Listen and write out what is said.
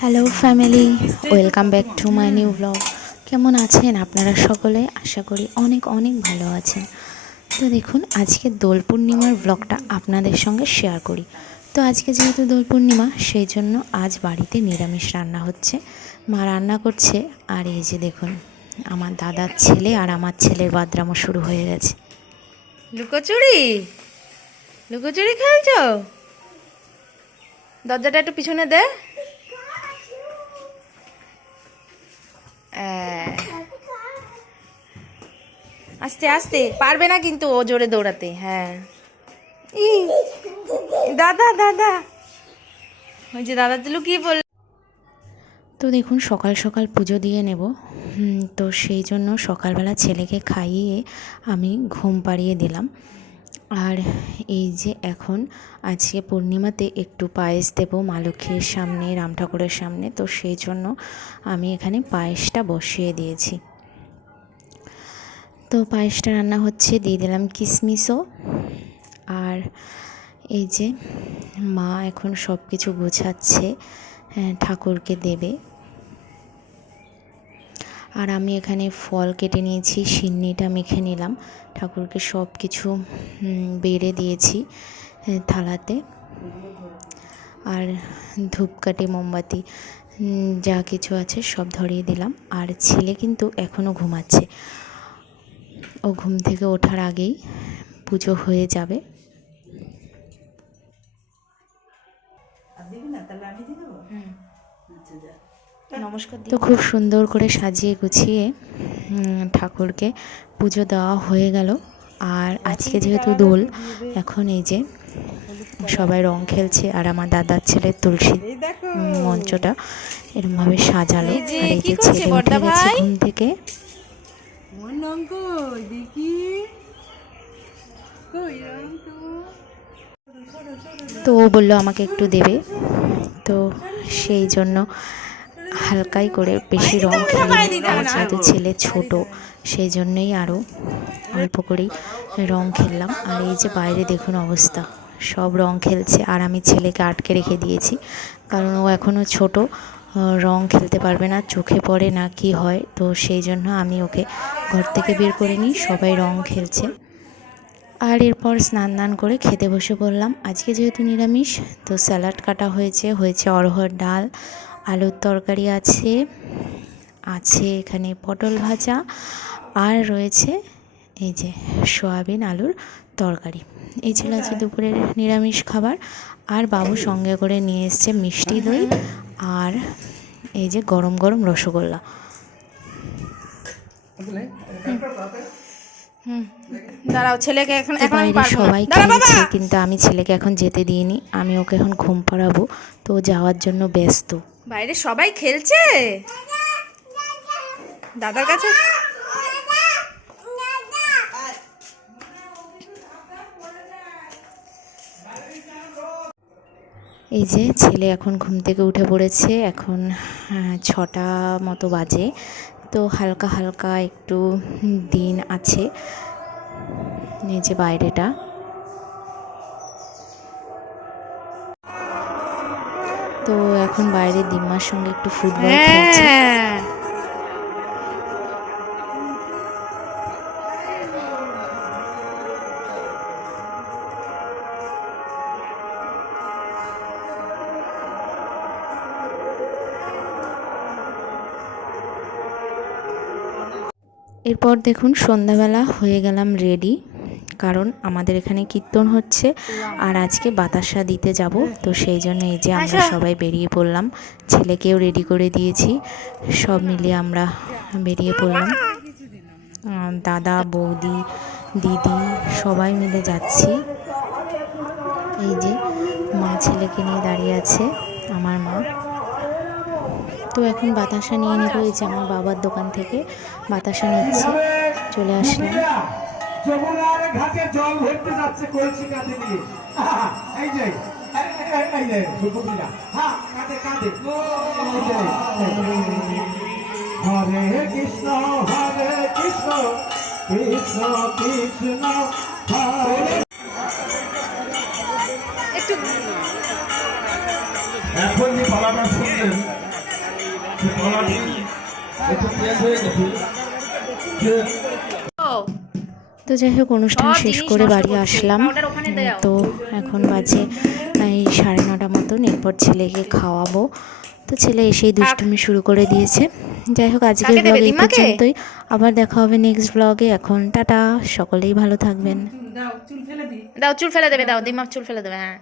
Hello family welcome back to my new blog কেমন আছেন আপনারা সকলে? আশা করি অনেক অনেক ভালো আছেন। তো দেখুন, আজকে দোল পূর্ণিমার ব্লগটা আপনাদের সঙ্গে শেয়ার করি। তো আজকে যেহেতু দোল পূর্ণিমা, সেই জন্য আজ বাড়িতে নিরামিষ রান্না হচ্ছে। মা রান্না করছে, আর এই যে দেখুন, আমার দাদার ছেলে আর আমার ছেলের বাদরামো শুরু হয়ে গেছে। লুকোচুরি? লুকোচুরি খেলছো? দরজাটা একটু পিছনে দে। আস্তে আস্তে। পারবে না কিন্তু ও জোরে দৌড়াতে হ্যাঁ। ই দাদা দাদা। ওই যে দাদা তো লুকিয়ে পড়ল তো দেখুন, সকাল সকাল পুজো দিয়ে নেব। তো সেই জন্য সকালবেলা ছেলেকে খাইয়ে আমি ঘুম পাড়িয়ে দিলাম। আর এই যে এখন আজকে পূর্ণিমাতে একটু পায়েস দেব মা লক্ষ্মীর সামনে, রাম ঠাকুরের সামনে। তো সেই জন্য আমি এখানে পায়েসটা বসিয়ে দিয়েছি। তো পায়েসটা রান্না হচ্ছে দিয়ে দিলাম কিশমিশও আর এই যে মা এখন সব কিছু গোছাচ্ছে হ্যাঁ, ঠাকুরকে দেবে। আর আমি এখানে ফল কেটে নিয়েছি সিন্নিটা মেখে নিলাম। ঠাকুরকে সব কিছু বেড়ে দিয়েছি হ্যাঁ, থালাতে। আর ধূপকাঠি মোমবাতি যা কিছু আছে সব ধরিয়ে দিলাম। আর ছেলে কিন্তু এখনও ঘুমাচ্ছে। ও ঘুম থেকে ওঠার আগেই পুজো হয়ে যাবে। নমস্কার তো খুব সুন্দর করে সাজিয়ে গুছিয়ে ঠাকুরকে পুজো দেওয়া হয়ে গেল। আর আজকে যেহেতু দোল এখন এই যে সবাই রং খেলছে আর আমার দাদার ছেলে তুলসী মঞ্চটা এরমভাবে সাজালো। আর এই যে ছেলে উঠে গেছে ঘুম থেকে। তো ও বলল আমাকে একটু দেবে। তো সেই জন্য হালকাই করে বেশি রং খেলি যেহেতু ছেলে ছোট, সেই জন্যই আরও অল্প করেই রং খেললাম। আর এই যে বাইরে দেখুন অবস্থা, সব রং খেলছে। আর আমি ছেলেকে আটকে রেখে দিয়েছি। কারণ ও এখনও ছোট রং খেলতে পারবে না, চোখে পড়ে না কি হয়, তো সেই জন্য আমি ওকে ঘর থেকে বের করে নিই, সবাই রং খেলছে। আর এরপর স্নান দান করে খেতে বসে পড়লাম। আজকে যেহেতু নিরামিষ, তো স্যালাড কাটা হয়েছে হয়েছে অরহর ডাল, আলুর তরকারি আছে আছে এখানে পটল ভাজা, আর রয়েছে এই যে সয়াবিন আলুর তরকারি। এই ছিল আজকে দুপুরের নিরামিষ খাবার। আর বাবু সঙ্গে করে নিয়ে এসছে মিষ্টি দই আর এই যে গরম গরম রসগোল্লা। দাঁড়াও ছেলেকে এখন বাইরে সবাই খেয়েছে কিন্তু আমি ছেলেকে এখন যেতে দিইনি। আমি ওকে এখন ঘুম পাড়াবো। তো ও যাওয়ার জন্য ব্যস্ত। বাইরে সবাই খেলছে? দাদার কাছে এই যে ছেলে এখন ঘুম থেকে উঠে পড়েছে, এখন ছটা মতো বাজে। তো হালকা হালকা একটু দিন আছে, এই যে বাইরেটা। তো এখন বাইরে দিম্মার সঙ্গে একটু ফুটবল খেলছে। এরপর দেখুন সন্ধ্যাবেলা হয়ে গেলাম রেডি কারণ আমাদের এখানে কীর্তন হচ্ছে আর আজকে বাতাসা দিতে যাব। তো সেই জন্য এই যে আমরা আচ্ছা। সবাই বেরিয়ে পড়লাম ছেলেকেও রেডি করে দিয়েছি সব মিলিয়ে আমরা বেরিয়ে পড়লাম। দাদা বৌদি দিদি সবাই মিলে যাচ্ছি। এই যে মা ছেলেকে নিয়ে দাঁড়িয়ে আছে আমার মা। তো এখন বাতাসা নিয়ে নেব এই যে আমার বাবার দোকান থেকে। বাতাসা নিচ্ছি। চলে আসলাম। হরে কৃষ্ণ হরে কৃষ্ণ কৃষ্ণ কৃষ্ণ এখন যে পালাটা শুনলেন তো যাই হোক অনুষ্ঠান শেষ করে বাড়ি আসলাম। তো এখন বাজে এই সাড়ে নটা মতন। এরপর ছেলেকে খাওয়াবো। তো ছেলে এসেই দুষ্টুমি শুরু করে দিয়েছে। যাই হোক আজকের ব্লগ এই পর্যন্তই। আবার দেখা হবে নেক্সট ব্লগে এখন টাটা। সকলেই ভালো থাকবেন। দাও চুল ফেলে দেবে দাও দিমাপ চুল ফেলে দেবে হ্যাঁ।